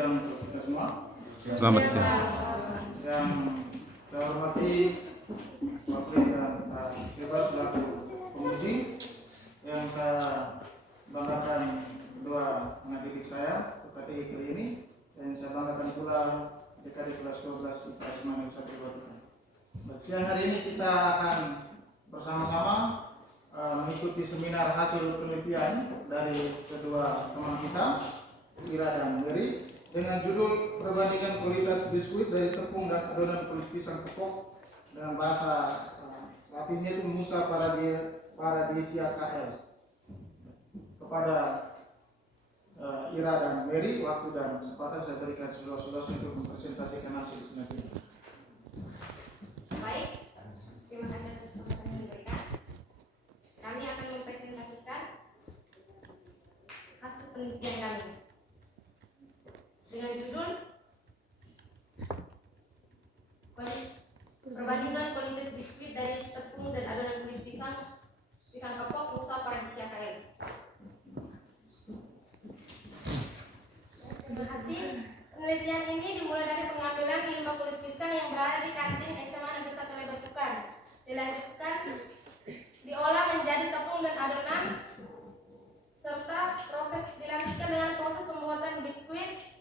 siang untuk kita semua. Selamat siang. Yang saya hormati Wakil dan Pak Seba selaku penguji, yang saya banggakan kedua anak didik saya UKTI kali ini, dan saya banggakan pula adik-adik kelas 12 IPA Semangat 123. Siang hari ini kita akan bersama-sama mengikuti seminar hasil penelitian dari kedua teman kita, Ira dan Mary, dengan judul perbandingan kualitas biskuit dari tepung dan adonan kulit pisang kepok dengan bahasa Latinnya itu Musa Paradisia KL. Kepada Ira dan Mary, waktu dan kesempatan saya berikan seluas-luasnya untuk mempresentasikan hasil penelitian. Baik, terima kasih atas kesempatan yang diberikan. Kami akan mempresentasikan hasil penelitian kami dengan judul perbandingan kualitas biskuit dari tepung dan adonan kulit pisang kepok Musa Paradisia KL. Hasil penelitian ini dimulai dari pengambilan limbah kulit pisang yang berada di kantin SMA Negeri 1 Lebar Tukan. Dilanjutkan diolah menjadi tepung dan adonan, serta dilanjutkan dengan proses pembuatan biskuit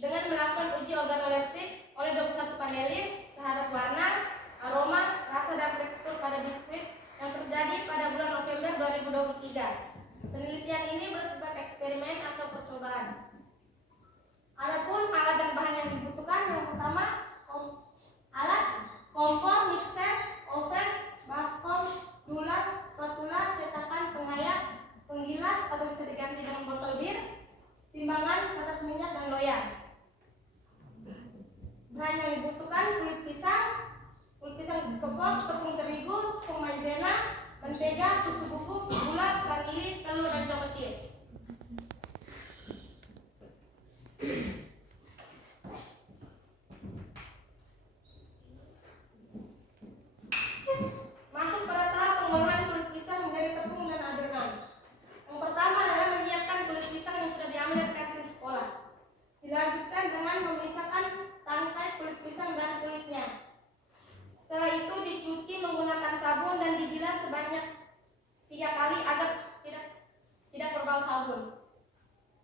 dengan melakukan uji organoleptik oleh 21 panelis terhadap warna, aroma, rasa dan tekstur pada biskuit yang terjadi pada bulan November 2023. Penelitian ini bersifat eksperimen atau percobaan. Adapun alat dan bahan yang dibutuhkan, yang pertama alat kompor, mixer, oven, baskom, dulang, spatula, cetakan, pengayak, penggilas atau bisa diganti dengan botol bir, timbangan, kertas minyak dan loyang. Bahan yang dibutuhkan kulit pisang kepok, tepung terigu, tepung maizena, mentega, susu bubuk, gula, vanili, telur dan choco chips. Masuk pada tahap pengolahan kulit pisang menjadi tepung dan adonan. Yang pertama adalah menyiapkan kulit pisang yang sudah diambil dari kantin sekolah. Dilanjutkan dengan memisahkan tangkai kulit pisang dan kulitnya. Setelah itu dicuci menggunakan sabun dan dibilas sebanyak 3 kali agar tidak berbau sabun.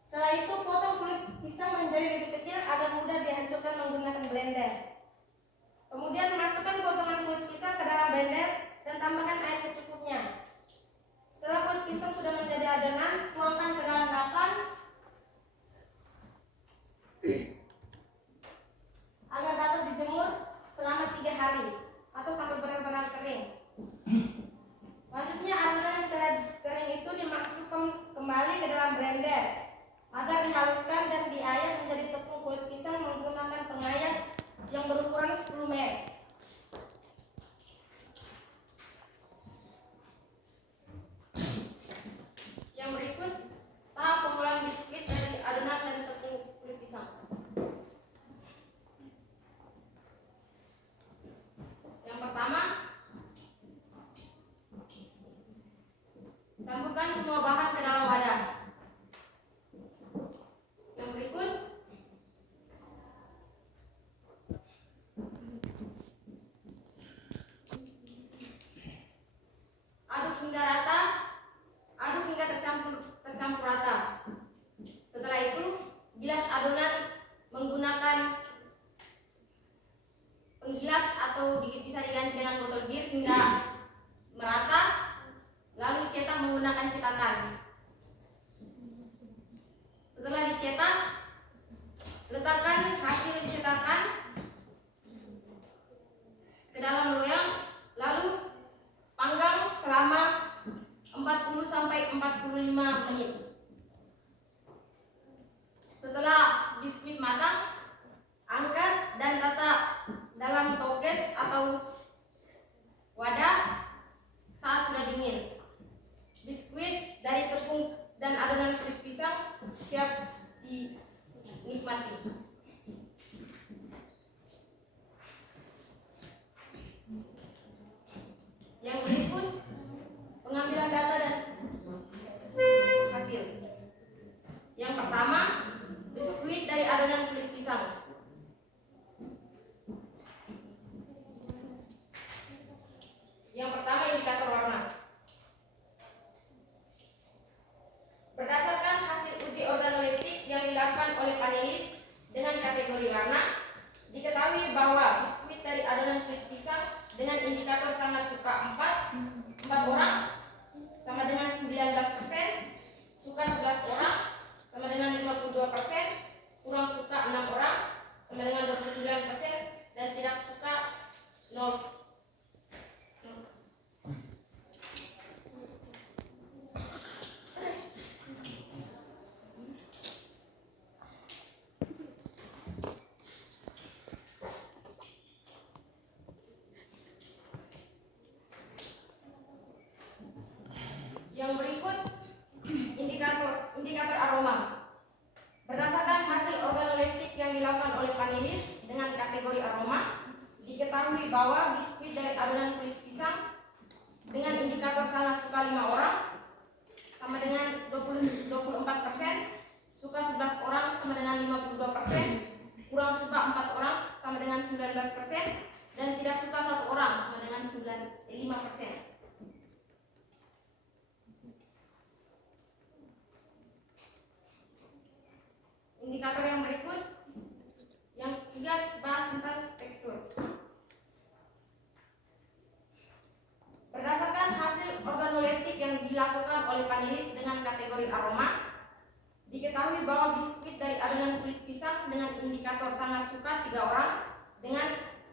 Setelah itu potong kulit pisang menjadi lebih kecil agar mudah dihancurkan menggunakan blender. Kemudian masukkan potongan kulit pisang ke dalam blender dan tambahkan air secukupnya. Setelah kulit pisang sudah menjadi adonan, tuangkan ke dalam dakan agar dapat dijemur selama 3 hari atau sampai benar-benar kering. Selanjutnya adonan yang telah kering itu dimasukkan kembali ke dalam blender agar dihaluskan dan diayak menjadi tepung kulit pisang menggunakan pengayak yang berukuran 10 mesh. Yang berikut tahap pengolahan biskuit dari adonan dan tepung kulit pisang. Yang pertama, campurkan semua bahan ke dalam wadah. Yang berikut, aduk hingga tercampur rata. Setelah itu, gilas adonan menggunakan penggilas atau bisa diganti dengan botol bir hingga merata, lalu cetak menggunakan cetakan. Setelah dicetak, letakkan hasil cetakan ke dalam loyang, lalu panggang selama 40-45 menit. Setelah biskuit matang, angkat dan letak dalam toples atau wadah saat sudah dingin. Biskuit dari tepung dan adonan kulit pisang siap dinikmati. dengan indikator sangat suka 4 orang sama dengan 19%, suka 11 orang sama dengan 52%, kurang suka 6 orang sama dengan 29%, dan tidak suka 0. Yang berikut indikator aroma. Berdasarkan hasil organoleptik yang dilakukan oleh panelis dengan kategori aroma, diketahui bahwa biskuit dari adonan kulit pisang dengan indikator sangat suka 5 orang sama dengan 24%, suka 11 orang sama dengan 52%, kurang suka 4 orang sama dengan 19%, dan tidak suka 1 orang sama dengan 5%. Indikator yang berikut, yang ketiga, bahas tentang tekstur. Berdasarkan hasil organoleptik yang dilakukan oleh panelis dengan kategori aroma, diketahui bahwa biskuit dari adonan kulit pisang dengan indikator sangat suka 3 orang dengan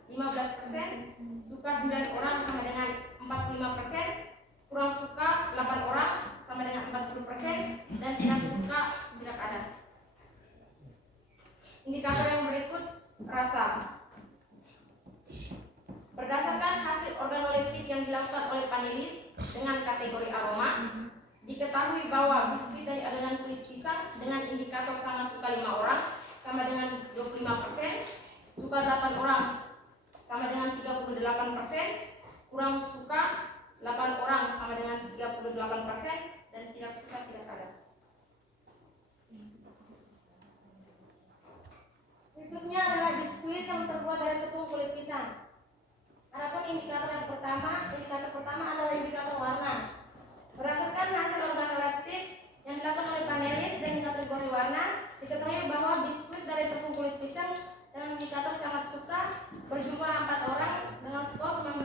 15%, suka 9 orang sama dengan 45%, kurang suka 8 orang sama dengan 40%, dan tidak suka tidak ada. Indikator yang berikut, rasa. Berdasarkan hasil organoleptik yang dilakukan oleh panelis dengan kategori aroma, diketahui bahwa biskuit dari adonan kulit pisang dengan indikator sangat suka 5 orang sama dengan 25%, suka 8 orang sama dengan 38%, kurang suka 8 orang sama dengan 38%, dan tidak suka tidak ada. Berikutnya adalah biskuit yang terbuat dari tepung kulit pisang. Adapun indikator pertama adalah indikator warna. Berdasarkan hasil organoleptik yang dilakukan oleh panelis dengan kategori warna, diketahui bahwa biskuit dari tepung kulit pisang dengan indikator sangat suka berjumlah 4 orang dengan skor 19%,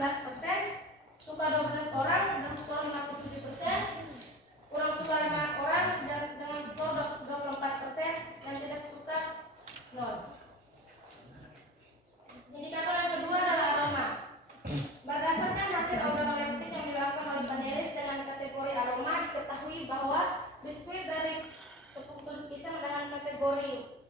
suka 12 orang dengan skor 57%, kurang suka 5 orang dan dengan skor 24%, dan tidak suka 0. Indikator yang kedua adalah aroma. Berdasarkan hasil organoleptik yang dilakukan oleh panelis dengan kategori aroma, diketahui bahwa biskuit dari tepung kulit pisang dengan kategori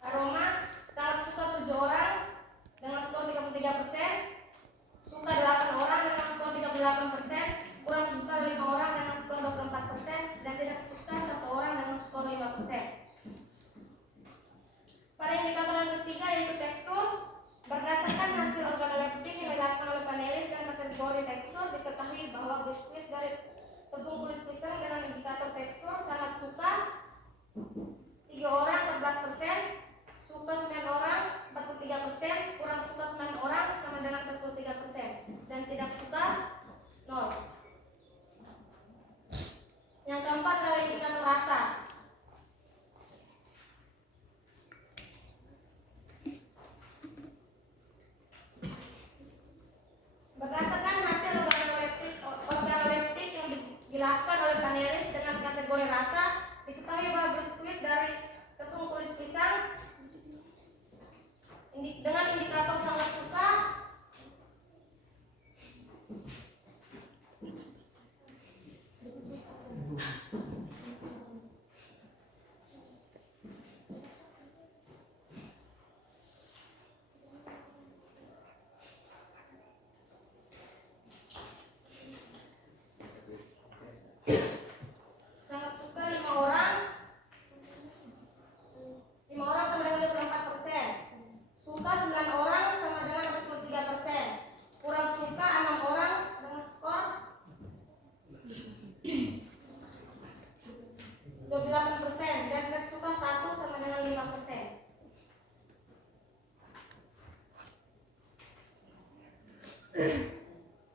aroma sangat suka 7 orang dengan skor 33%, suka 8 orang dengan skor 38%, kurang suka 5 orang dengan skor 24%, dan tidak suka 1 orang dengan skor 5%. Pada indikator yang ketiga yaitu tekstur. Berdasarkan hasil organoleptik yang dilakukan oleh panelis dan kategori tekstur, diketahui bahwa biskuit dari tepung kulit pisang dengan indikator tekstur sangat suka 3 orang 14%, suka 9 orang 43%, kurang suka 9 orang sama dengan 43%, dan tidak suka 0. Yang keempat adalah indikator rasa. Berdasarkan hasil organoleptik yang dilakukan oleh panelis dengan kategori rasa, diketahui bahwa biskuit dari tepung kulit pisang dengan indikator sangat suka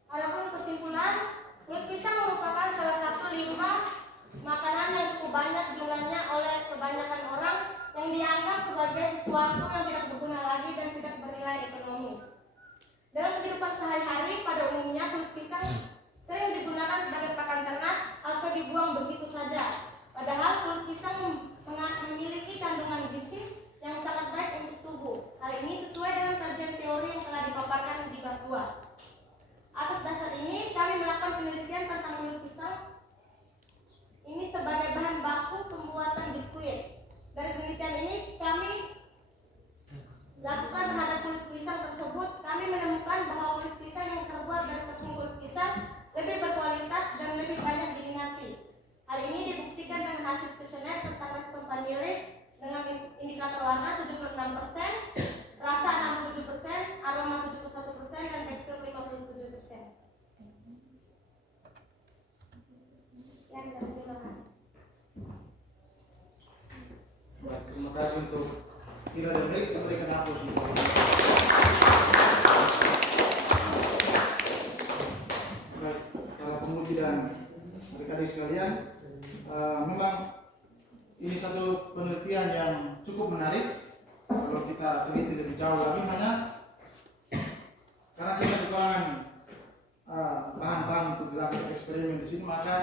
Adapun kesimpulan, kulit pisang merupakan salah satu limbah makanan yang cukup banyak jumlahnya oleh kebanyakan orang, yang dianggap sebagai sesuatu yang tidak berguna lagi dan tidak bernilai ekonomis. Dalam sifat sehari-hari, pada umumnya kulit pisang sering digunakan sebagai pakan ternak atau dibuang begitu saja. Padahal kulit pisang memiliki kandungan gizi yang sangat baik untuk tubuh. Hal ini sesuai dengan kajian teori yang telah dipaparkan di bab 2. Atas dasar ini, kami melakukan penelitian tentang kulit pisang ini sebagai bahan baku pembuatan biskuit. Dari penelitian ini, kami lakukan terhadap kulit pisang tersebut. Kami menemukan bahwa kulit pisang yang terbuat dari tepung kulit pisang lebih berkualitas dan lebih banyak diminati. Hal ini dibuktikan dengan hasil kuesioner tentang respon panelis dengan indikator warna 76%, rasa 67%, aroma 71%, dan tekstur 57%. Sekian, terima kasih. Baik, terima kasih untuk Ira dan Rick, kita berikan aplaus untuk mereka. Baik, para pemuji dan adik-adik sekalian, memang ini satu penelitian yang cukup menarik. Kalau kita teliti lebih jauh lagi, hanya karena kita kekurangan bahan-bahan untuk dilakukan eksperimen di sini, maka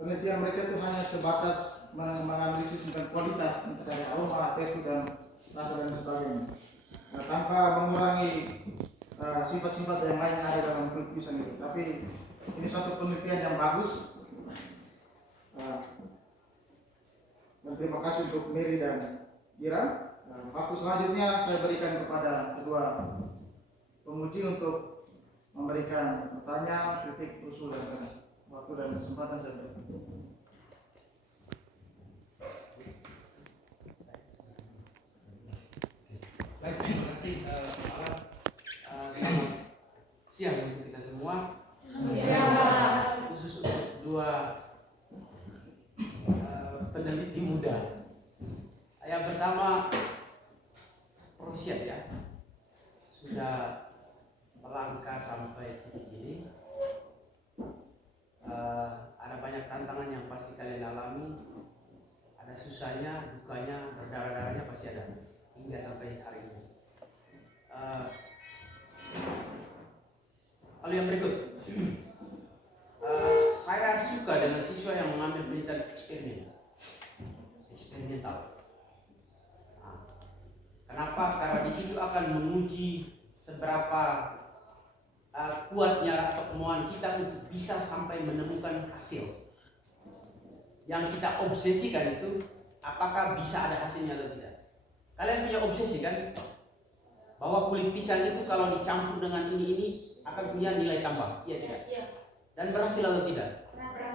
penelitian mereka itu hanya sebatas menganalisis tentang kualitas dari aroma, tekstur, dan rasa dan sebagainya, tanpa mengurangi sifat-sifat yang lain yang ada dalam kulit pisang itu. Tapi ini suatu penelitian yang bagus. Dan terima kasih untuk Mary dan Ira. Waktu selanjutnya saya berikan kepada kedua pemuji untuk memberikan pertanyaan, kritik, usul, dan saran. Waktu dan kesempatan saya berikan. Baik, terima kasih selamat siang untuk kita semua. Khusus untuk dua peneliti muda. Yang pertama, Profesiat ya, sudah melangkah sampai titik ini. Ada banyak tantangan yang pasti kalian alami, ada susahnya, dukanya, berdarah-darahnya pasti ada hingga sampai hari ini. Lalu yang berikut, saya suka dengan siswa yang mengambil penelitian eksperimental. Kenapa? Karena di situ akan menguji seberapa kuatnya atau kemauan kita untuk bisa sampai menemukan hasil. Yang kita obsesikan itu, apakah bisa ada hasilnya atau tidak. Kalian punya obsesi kan? Bahwa kulit pisang itu kalau dicampur dengan ini akan punya nilai tambah, iya tidak? Iya. Dan berhasil atau tidak?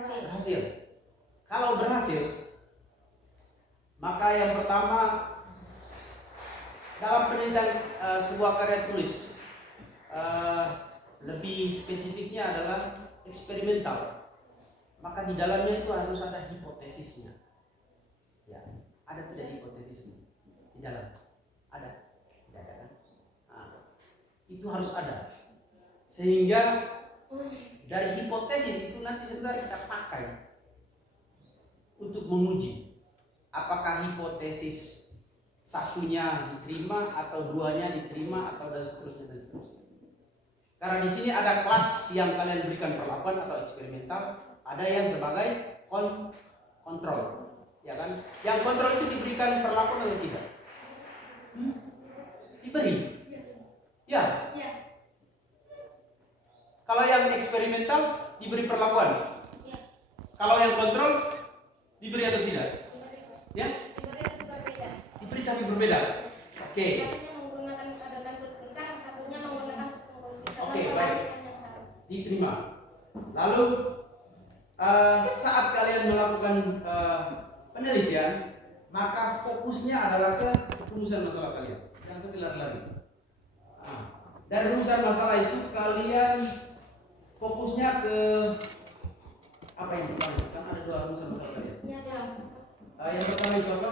Berhasil. Kalau berhasil, maka yang pertama dalam penelitian sebuah karya tulis, lebih spesifiknya adalah eksperimental. Maka di dalamnya itu harus ada hipotesisnya. Ya, ada tidak hipotesisnya di dalam? Ada, tidak ada kan? Nah, itu harus ada. Sehingga dari hipotesis itu nanti sebenarnya kita pakai untuk menguji apakah hipotesis satunya diterima atau duanya diterima atau dan seterusnya dan seterusnya. Karena di sini ada kelas yang kalian berikan perlakuan atau eksperimental, ada yang sebagai kontrol, ya kan? Yang kontrol itu diberikan perlakuan atau tidak? Diberi, ya. Kalau yang eksperimental diberi perlakuan, kalau yang kontrol diberi atau tidak? Ya? Diberi tapi berbeda. Oke. Satunya menggunakan adonan kulit pisang, satunya menggunakan kulit pisang. Oke, baik. Diterima. Lalu saat kalian melakukan penelitian, maka fokusnya adalah ke rumusan masalah kalian. Jangan sampai lari-lari. Dari rumusan masalah itu kalian fokusnya ke apa yang pertama? Kan ada dua rumusan masalah kalian. Iya. Yang pertama itu apa?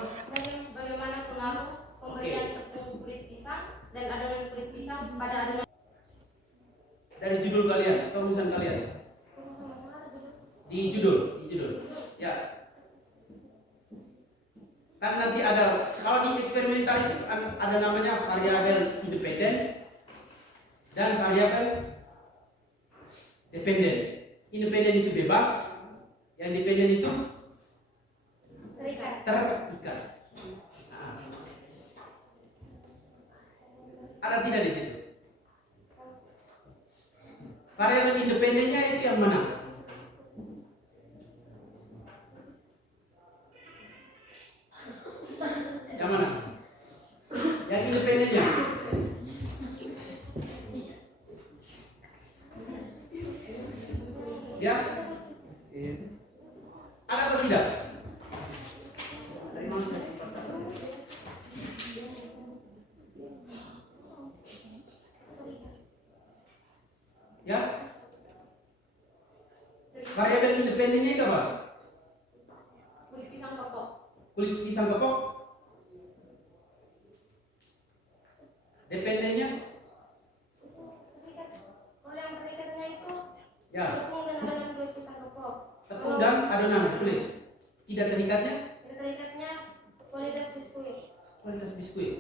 Bagaimana pengaruh pemberian tepung kulit pisang dan adonan kulit pisang pada adonan. Dari judul kalian atau rumusan kalian? Di judul. Ya. Kan nanti ada, kalau di eksperimental itu ada namanya variabel independen, dan variabel dependen. Independen itu bebas, yang dependen itu terikat. terikat. Nah, ada tidak di situ? Variabel independennya itu yang mana? Yang mana? Yang independennya? Ya? Ada atau tidak? Dari mana saya sifat? Ya? Variabel independennya itu apa? Kulit pisang kepok. Kulit pisang kepok. Dependennya? Terikat. Kalau yang terikatnya itu Ya, tepung dan adonan kulit pisang kepok. tepung dan adonan kulit. Tidak terikatnya? Yang terikatnya kualitas biskuit. Kualitas biskuit.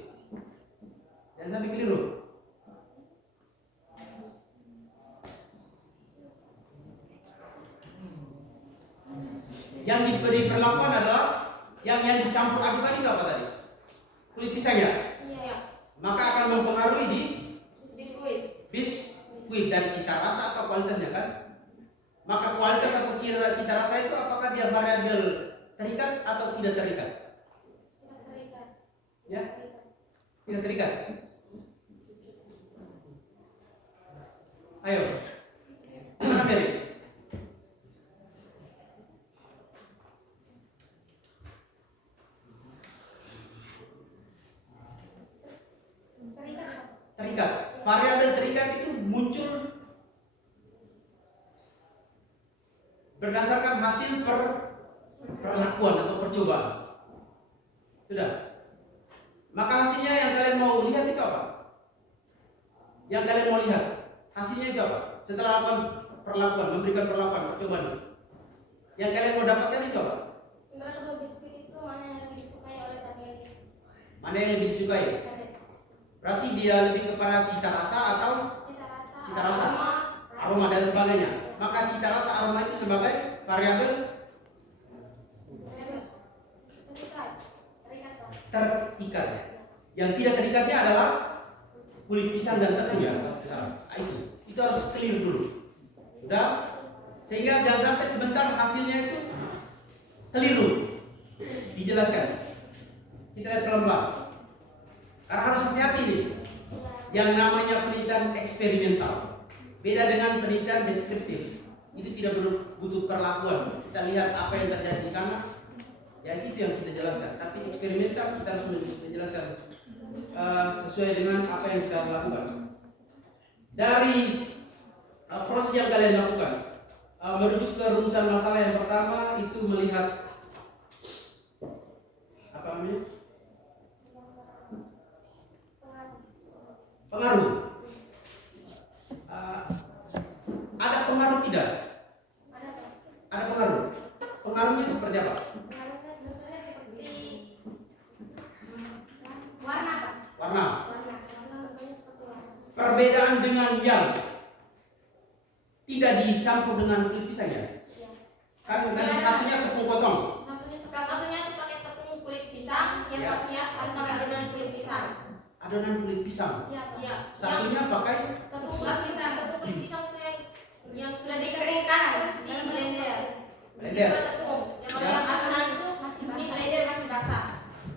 Jangan sampai keliru. Yang diberi perlakuan adalah yang dicampur adukan itu apa tadi? Kulit pisang ya? Iya. Maka akan mempengaruhi di Biskuit. biskuit dan cita rasa atau kualitasnya kan? Maka kualitas atau cita rasa itu apakah dia variabel terikat atau tidak terikat? Tidak terikat. Ya? Tidak terikat. Ayo. Mana Mary? Terikat. Terikat. Variabel terikat itu muncul berdasarkan hasil perlakuan atau percobaan. Sudah. Maka hasilnya yang kalian mau lihat itu apa? Yang kalian mau lihat hasilnya itu apa? Setelah lakukan perlakuan, memberikan perlakuan, percobaan. Yang kalian mau dapatkan itu apa? Antara kedua biskuit itu mana yang lebih disukai oleh Danielis? Mana yang lebih disukai? Berarti dia lebih kepada cita rasa atau Cita rasa. aroma dan sebagainya. Maka cita rasa aroma itu sebagai variabel Terikat. Terikat. terikat. Yang tidak terikatnya adalah kulit pisang dan tepung ya. Nah, itu harus clear dulu. Sudah? Sehingga jangan sampai sebentar hasilnya itu keliru. Dijelaskan. Kita lihat pelan-pelan. Karena harus hati-hati nih. Yang namanya penelitian eksperimental beda dengan penelitian deskriptif. Itu tidak butuh perlakuan. Kita lihat apa yang terjadi di sana. Ya itu yang kita jelaskan. Tapi eksperimental kita harus menjelaskan sesuai dengan apa yang kita lakukan. Dari proses yang kalian lakukan, merujuk ke rumusan masalah yang pertama itu melihat apa namanya? Pengaruh. Ada pengaruh tidak? Ada pengaruh. Pengaruhnya seperti apa? Pengaruhnya bentuknya seperti warna, Pak. Warna. Warna bentuknya seperti warna. Perbedaan dengan yang tidak dicampur dengan kulit pisang ya? Iya. Kan satunya tepung kosong. Satunya itu pakai tepung kulit pisang, yang Ya. satunya pakai adonan kulit pisang. Adonan kulit pisang. Iya, Pak. Iya. Satunya pakai Tepung kulit pisang itu yang sudah dikeringkan terus di blender. blender. Itu tepung. Yang kalau Ya. yang adonan itu masih di blender masih basah.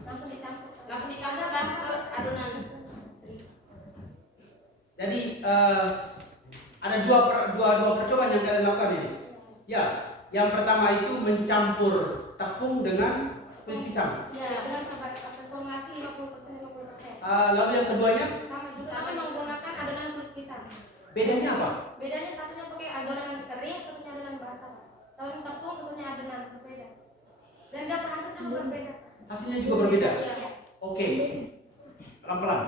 Langsung dicampur dan ke adonan. Jadi ada dua percobaan yang kalian lakukan ini. Ya, yang pertama itu mencampur tepung dengan kulit pisang. Ya, dengan formulasi 50%. Lalu yang keduanya Sama juga tapi menggunakan adonan kulit pisang. bedanya apa? Bedanya satunya pakai adonan kering, satunya adonan basah. Kalau yang tepung, satunya adonan berbeda. Dan dapur hasil juga berbeda. Hasilnya juga berbeda. Iya. Oke, pelan-pelan.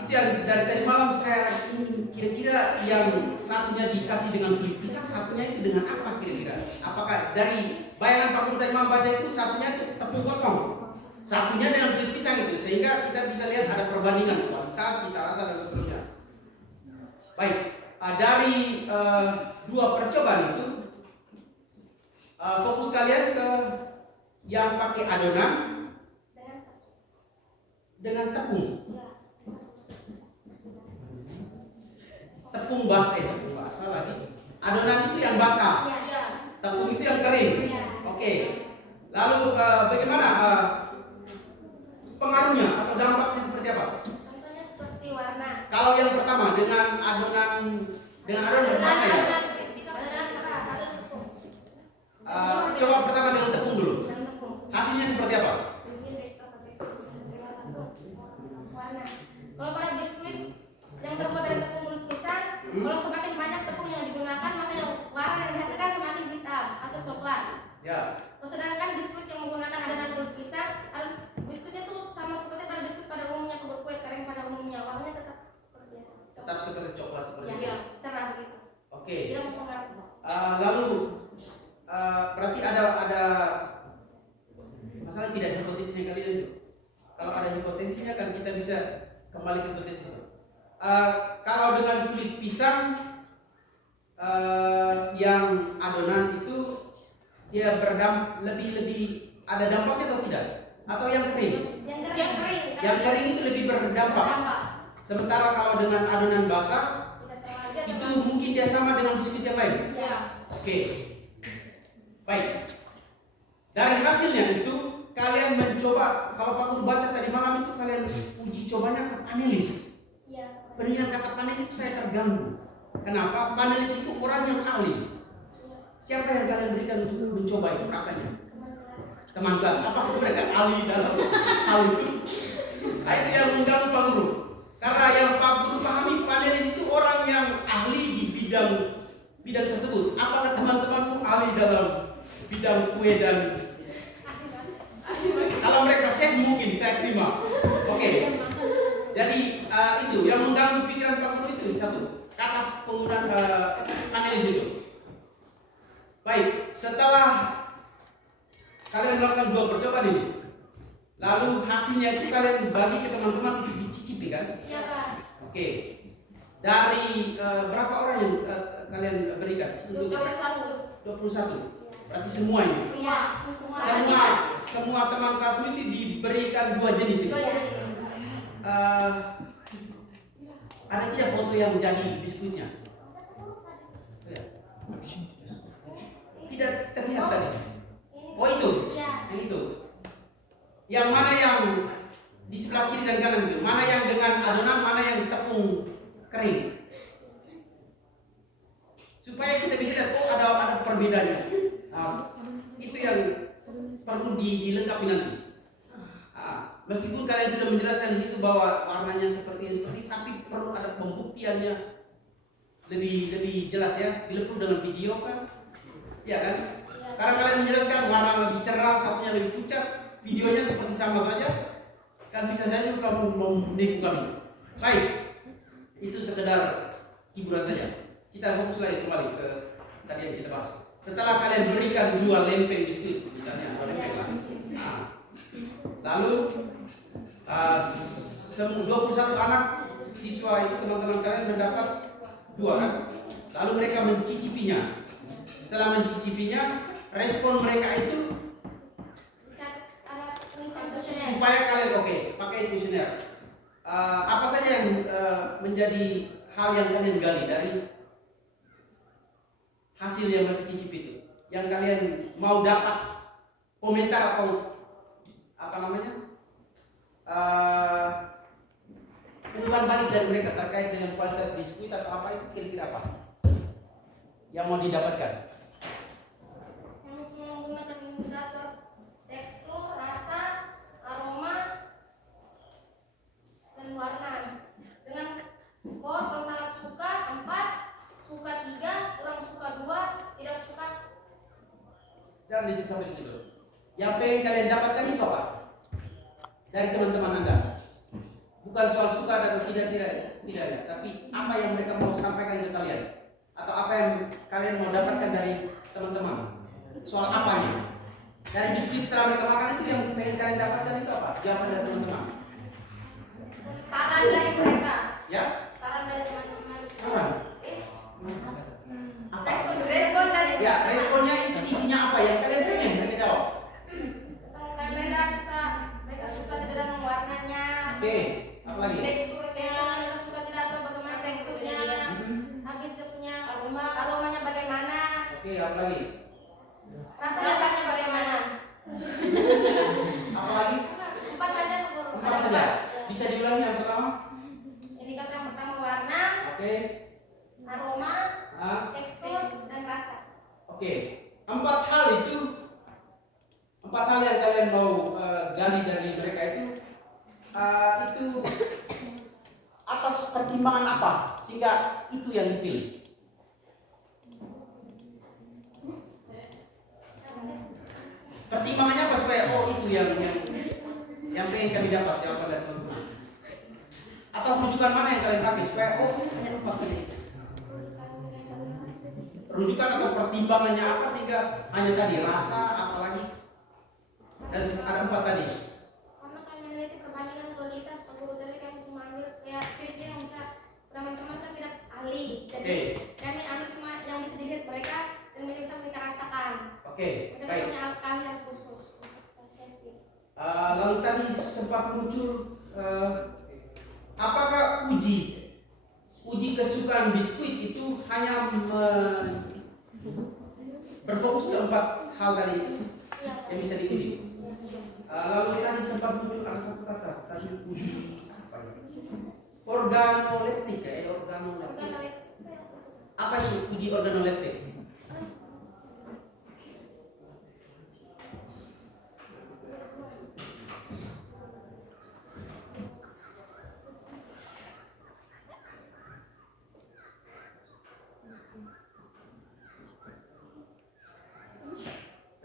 Itu yang dari tadi malam saya ingin kira-kira yang satunya dikasih dengan kulit pisang, satunya itu dengan apa kira-kira? Apakah dari bayangan Pak Guru tadi malam baca itu satunya itu tepung kosong, satunya dengan kulit pisang itu, sehingga kita bisa lihat ada perbandingan kualitas, cita rasa dan seterusnya. Baik, dari dua percobaan itu, fokus kalian ke yang pakai adonan dengan tepung. Tepung basah lagi. Adonan itu yang basah, tepung itu yang kering. Oke. Lalu bagaimana pengaruhnya atau dampaknya seperti apa? Contohnya seperti warna. Kalau yang pertama dengan adonan basah ya. Coba pertama dengan tepung dulu. Hasilnya seperti apa? Warna. Kalau pada biskuit yang terbuat dari tepung kulit pisang, kalau semakin banyak tepung yang digunakan, maka yang warna yang dihasilkan semakin hitam atau coklat. Ya. Sedangkan biskuit yang menggunakan adonan kulit pisang, biskuitnya tuh sama seperti pada biskuit pada umumnya, kubur kue kering pada umumnya, warnanya tetap seperti biasa. Tetap seperti coklat seperti itu. Ya, cerah begitu. Oke. Tidak mempengaruhi. Lalu berarti ada masalah tidak hipotesisnya kali itu. Kalau ada hipotesisnya kan kita bisa kembali ke hipotesis itu. Kalau dengan kulit pisang yang adonan itu dia lebih ada dampaknya atau tidak? Atau yang kering? Yang kering. Yang kering itu lebih berdampak. Sementara kalau dengan adonan basah itu mungkin dia sama dengan biskuit yang lain. Ya. Oke. Baik. Dari hasilnya itu kalian mencoba, kalau Pak Guru baca tadi malam itu kalian uji cobanya ke panelis. Iya. Pendengar kata panelis itu saya terganggu. Kenapa? Panelis itu orang yang ahli. Siapa yang kalian berikan untuk mencoba itu rasanya? Teman kelas. Apakah mereka ahli dalam hal itu? Nah, itu yang mengganggu Pak Guru. Karena yang Pak Guru pahami, panelis itu orang yang ahli di bidang tersebut. Apakah teman-temanmu ahli dalam bidang kue dan kalau mereka chef mungkin saya terima. Oke. Jadi itu yang mengganggu pikiran Pak Guru itu satu kata penggunaan panelis itu. Baik, setelah kalian melakukan dua percobaan ini, lalu hasilnya itu kalian bagi ke teman-teman untuk dicicipi kan? Iya, Pak. Oke. Dari berapa orang yang kalian berikan? 21. 21. Berarti semua ini. Semua teman kelas ini diberikan dua jenis ini. Ada tidak foto yang menjadi biskuitnya? Tidak terlihat tadi. Oh itu, yang itu. Yang mana yang di sebelah kiri dan kanan itu? Mana yang dengan adonan, mana yang tepung kering? Supaya kita bisa lihat, oh ada perbedaannya. Itu yang perlu dilengkapi nanti. Meskipun kalian sudah menjelaskan di situ bahwa warnanya seperti ini, tapi perlu ada pembuktiannya lebih jelas ya. Dilepur dengan video kan, ya kan? Karena kalian menjelaskan warna lebih cerah, satunya lebih pucat, videonya seperti sama saja, kan bisa saja kamu menipu kami. Baik, itu sekedar hiburan saja. Kita fokus lagi kembali ke tadi yang kita bahas. Setelah kalian berikan dua lempeng biskuit, misalnya dua lempeng lah. Lalu 21 anak siswa itu teman-teman kalian mendapat dua kan? Lalu mereka mencicipinya. Setelah mencicipinya, respon mereka itu supaya kalian oke, pakai kuesioner. Apa saja yang menjadi hal yang kalian gali dari hasil yang mereka cicip itu, yang kalian mau dapat komentar atau apa namanya umpan balik dari mereka terkait dengan kualitas biskuit atau apa itu kira-kira apa yang mau didapatkan? Yang menggunakan indikator tekstur, rasa, aroma, dan warna. Dengan skor kalau sangat suka 4, suka 3, kurang suka 2, tidak suka. Jangan di sampai di situ. Yang pengen kalian dapatkan itu apa? Dari teman-teman Anda. Bukan soal suka atau tidak ya, tapi apa yang mereka mau sampaikan ke kalian, atau apa yang kalian mau dapatkan dari teman-teman. Soal apanya? Dari biskuit setelah mereka makan itu yang pengen kalian dapatkan itu apa? Jawaban dari teman-teman. Saran dari mereka. Ya? Saran dari teman-teman. Saran. Oke, apa lagi? Rasanya bagaimana? Apa lagi? 4 saja Pak Guru. 4 saja. Bisa diulangi yang pertama? Indikator yang pertama warna, Oke. aroma, Ah, tekstur, dan rasa. oke. 4 hal itu, 4 hal yang kalian mau gali dari mereka itu atas pertimbangan apa sehingga itu yang dipilih? Pertimbangannya apa supaya itu yang pengen kami dapat jawaban dari teman-teman? Atau rujukan mana yang kalian pakai supaya hanya 4 saja itu? Rujukan atau pertimbangannya apa sehingga hanya tadi rasa, apalagi dan ada 4 tadi. Karena kami meneliti perbandingan kualitas Pak Guru, tadi kami cuma ambil kayak sisi yang bisa teman-teman kan tidak ahli, jadi kami ambil cuma yang bisa dilihat mereka dan bisa mereka rasakan. Oke, Kita baik. punya alat kami yang khusus untuk safety. Lalu tadi sempat muncul apakah uji kesukaan biskuit itu hanya berfokus ke 4 hal tadi itu yang bisa dipilih. Lalu tadi sempat muncul ada satu kata tadi uji apa ya? Organoleptik ya, organoleptik. Apa itu uji organoleptik?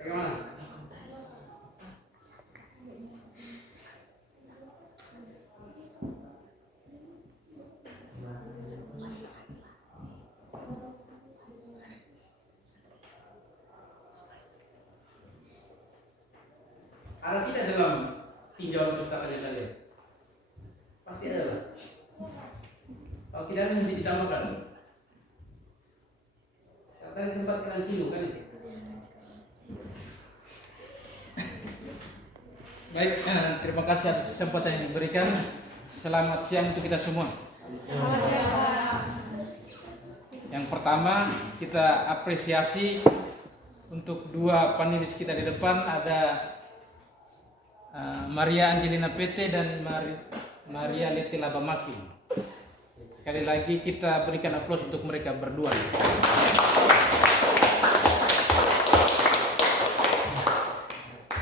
Bagaimana? Ada tidak dalam tinjauan pustakanya kalian? Pasti ada lah. Kalau tidak nanti ditambahkan. Tadi sempat kalian singgung kan itu? Baik, terima kasih atas kesempatan yang diberikan. Selamat siang untuk kita semua. Selamat siang Pak. Yang pertama, kita apresiasi untuk 2 panelis kita di depan, ada Maria Angelina PT dan Maria Leti Labamaki. Sekali lagi kita berikan aplaus untuk mereka berdua.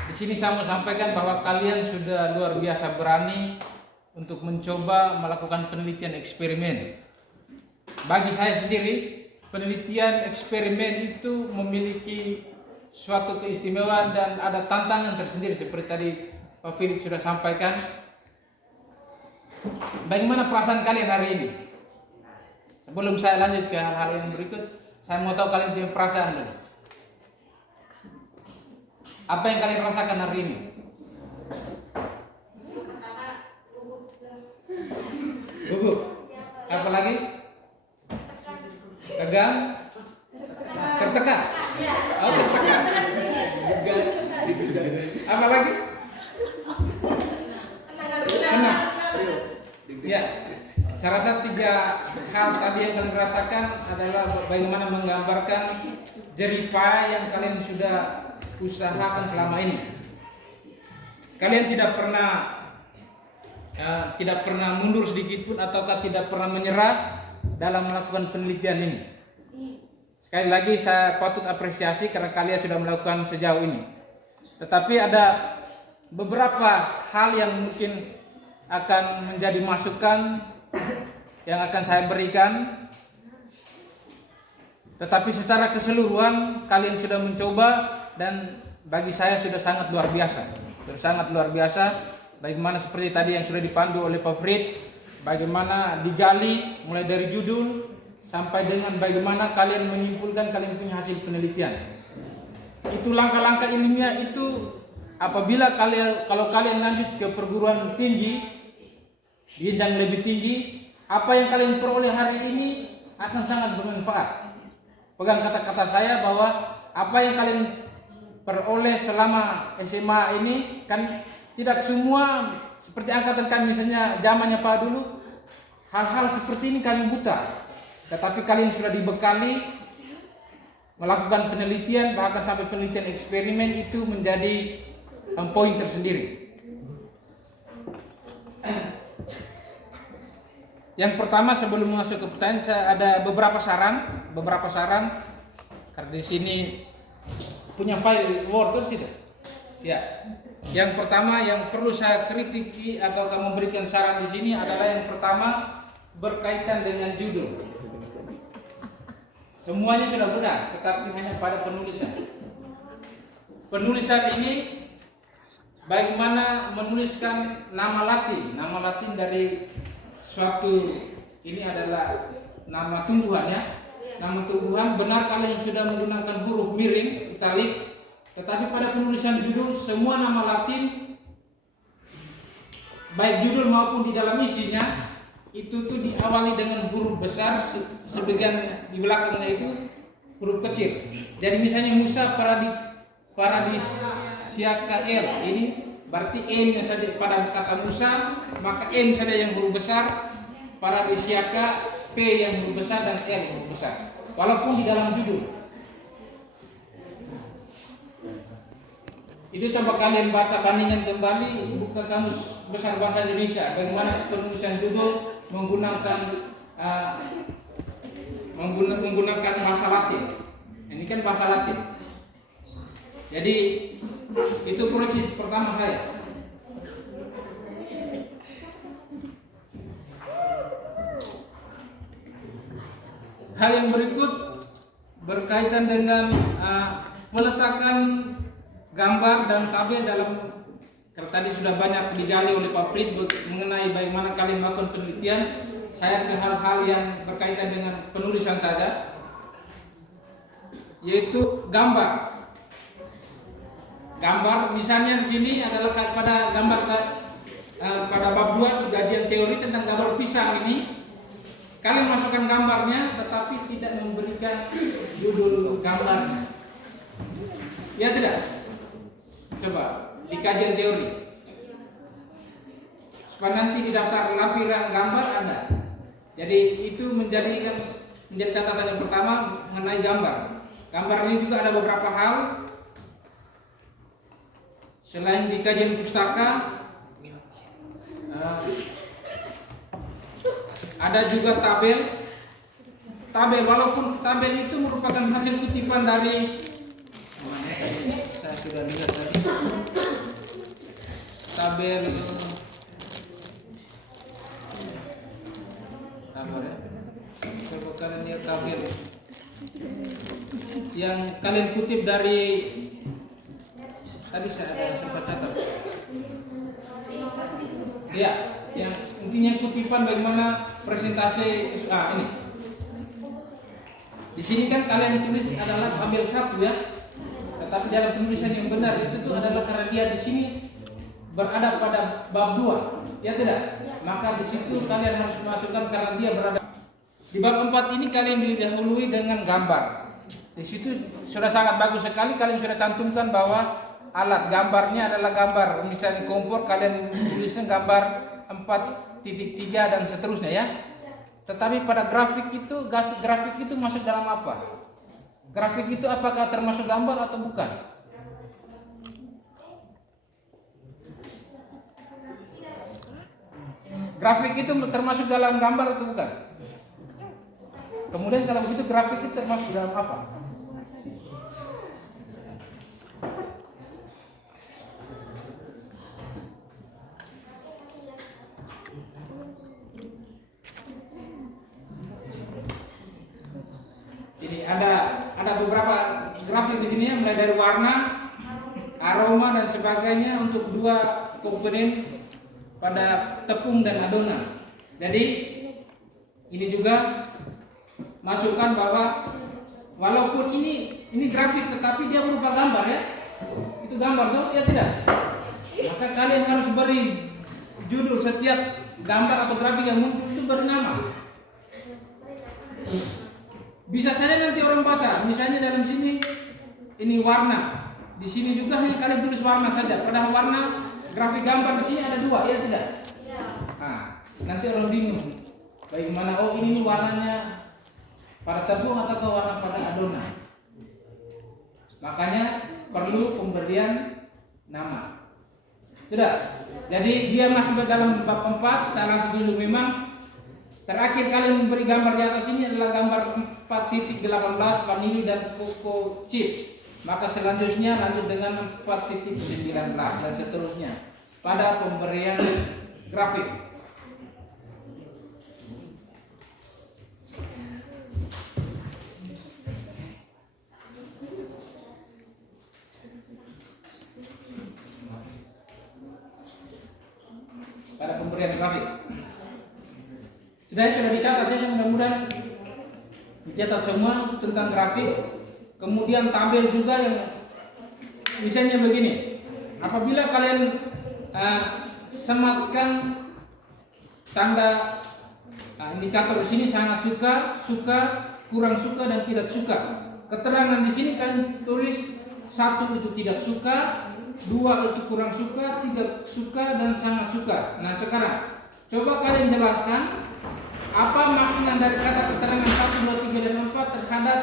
Di sini saya mau sampaikan bahwa kalian sudah luar biasa berani untuk mencoba melakukan penelitian eksperimen. Bagi saya sendiri, penelitian eksperimen itu memiliki suatu keistimewaan dan ada tantangan tersendiri seperti tadi Pak Philip sudah sampaikan. Bagaimana perasaan kalian hari ini? Sebelum saya lanjut ke hal-hal yang berikut, saya mau tahu kalian punya perasaan dulu. Apa yang kalian rasakan hari ini? Gugup. Apa lagi? Tegang? Tertekan? Oh, tertekan. Apa lagi? Senang. Ya, saya rasa 3 hal tadi yang kalian rasakan adalah bagaimana menggambarkan jerih payah yang kalian sudah usahakan selama ini. Kalian tidak pernah mundur sedikit pun ataukah tidak pernah menyerah dalam melakukan penelitian ini. Sekali lagi saya patut apresiasi karena kalian sudah melakukan sejauh ini. Tetapi ada beberapa hal yang mungkin akan menjadi masukan yang akan saya berikan. Tetapi secara keseluruhan kalian sudah mencoba dan bagi saya sudah sangat luar biasa. Bagaimana seperti tadi yang sudah dipandu oleh Pak Frit, bagaimana digali mulai dari judul sampai dengan bagaimana kalian menyimpulkan kalian punya hasil penelitian. Itu langkah-langkah ilmiah itu apabila kalau kalian lanjut ke perguruan tinggi, jenjang lebih tinggi, apa yang kalian peroleh hari ini akan sangat bermanfaat. Pegang kata-kata saya bahwa apa yang kalian peroleh selama SMA ini kan tidak semua seperti angkatan kami misalnya zamannya Pak dulu, hal-hal seperti ini kalian buta. Tetapi kalian sudah dibekali melakukan penelitian, bahkan sampai penelitian eksperimen itu menjadi poin tersendiri. Yang pertama, sebelum masuk ke pertanyaan, saya ada beberapa saran karena di sini punya file Word di situ. Ya. Yang pertama yang perlu saya kritiki atau memberikan saran di sini adalah yang pertama berkaitan dengan judul. Semuanya sudah benar, tetapi hanya pada penulisan. Penulisan ini bagaimana menuliskan nama Latin dari suatu, ini adalah nama tumbuhan ya. Nama tumbuhan, benar kalian sudah menggunakan huruf miring, italik. Tetapi pada penulisan judul, semua nama Latin, baik judul maupun di dalam isinya, itu tuh diawali dengan huruf besar, sebagian di belakangnya itu huruf kecil. Jadi misalnya Musa Paradisiakael, ini berarti M yang saja pada kata Musa, maka M saja yang huruf besar, Paradisiaka P yang huruf besar dan L yang huruf besar. Walaupun di dalam judul. Itu coba kalian baca, bandingkan kembali, buka kamus besar bahasa Indonesia, bagaimana penulisan judul menggunakan bahasa Latin. Ini kan bahasa Latin. Jadi itu koreksi pertama saya. Hal yang berikut berkaitan dengan meletakkan gambar dan tabel dalam, kalau tadi sudah banyak digali oleh Pak Frit mengenai bagaimana kalian melakukan penelitian, saya ke hal-hal yang berkaitan dengan penulisan saja, yaitu gambar. Gambar misalnya di sini adalah pada gambar pada bab 2 kajian teori tentang gambar pisang ini, kalian masukkan gambarnya tetapi tidak memberikan judul gambarnya. Ya tidak? Coba di kajian teori, supaya nanti di daftar lampiran gambar ada. Jadi itu menjadi catatan yang pertama mengenai gambar. Gambar ini juga ada beberapa hal. Selain di kajian pustaka, ada juga tabel. Tabel, walaupun tabel itu merupakan hasil kutipan dari, saya sudah lihat tadi, tabel ya. Coba kalian lihat tabel yang kalian kutip dari, tadi saya ada sempat catat. Ya, yang intinya kutipan bagaimana presentasi ini. Di sini kan kalian tulis adalah tabel 1 ya. Tetapi dalam penulisan yang benar itu tuh adalah karena dia di sini berada pada bab 2, ya tidak? Maka di situ kalian harus masukkan karena dia berada di bab 4 ini. Kalian didahului dengan gambar. Di situ sudah sangat bagus sekali, kalian sudah cantumkan bahwa alat gambarnya adalah gambar, misalnya kompor, kalian tulisnya gambar 4.3 dan seterusnya ya. Tetapi pada grafik itu masuk dalam apa? Grafik itu apakah termasuk gambar atau bukan? Grafik itu termasuk dalam gambar atau bukan? Kemudian kalau begitu grafik itu termasuk dalam apa? Jadi ada beberapa grafik di sini ya, mulai dari warna, aroma dan sebagainya untuk 2 komponen pada tepung dan adonan. Jadi ini juga masukkan bahwa walaupun ini grafik tetapi dia berupa gambar ya. Itu gambar dong, ya tidak? Maka kalian harus beri judul setiap gambar atau grafik yang muncul itu bernama. Bisa saja nanti orang baca, misalnya dalam sini ini warna, di sini juga hanya kalian tulis warna saja. Padahal warna grafik gambar di sini ada 2, ya tidak? Nah, nanti orang bingung. Bagaimana? Oh ini warnanya pada tepung atau warna pada adonan? Makanya perlu pemberian nama. Sudah. Jadi dia masih dalam bab 4. Saya langsung tunjuk memang terakhir kali memberi gambar di atas ini adalah gambar 4.18 vanili dan cocoa chips. Maka selanjutnya lanjut dengan 4.19 dan seterusnya pada pemberian grafik. Pada pemberian grafik. Sudah dicatat ya, mudah-mudahan dicatat semua itu tentang grafik. Kemudian tabel juga yang misalnya begini. Apabila kalian sematkan tanda indikator di sini sangat suka, suka, kurang suka dan tidak suka. Keterangan di sini kan tulis 1 itu tidak suka, 2 itu kurang suka, 3 suka dan sangat suka. Nah sekarang coba kalian jelaskan apa makna dari kata keterangan 1, 2, 3 dan 4 terhadap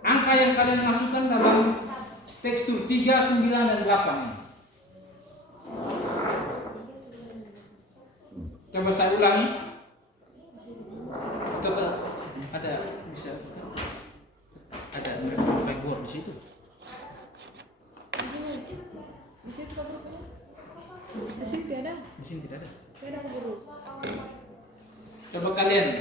angka yang kalian masukkan dalam tekstur 3, 9 dan 8. Coba saya ulangi. Coba ada bisa ada mereka whiteboard di situ. Di situ apa grupnya? Di sini tidak ada. Di sini tidak ada. Tidak ada guru. Coba kalian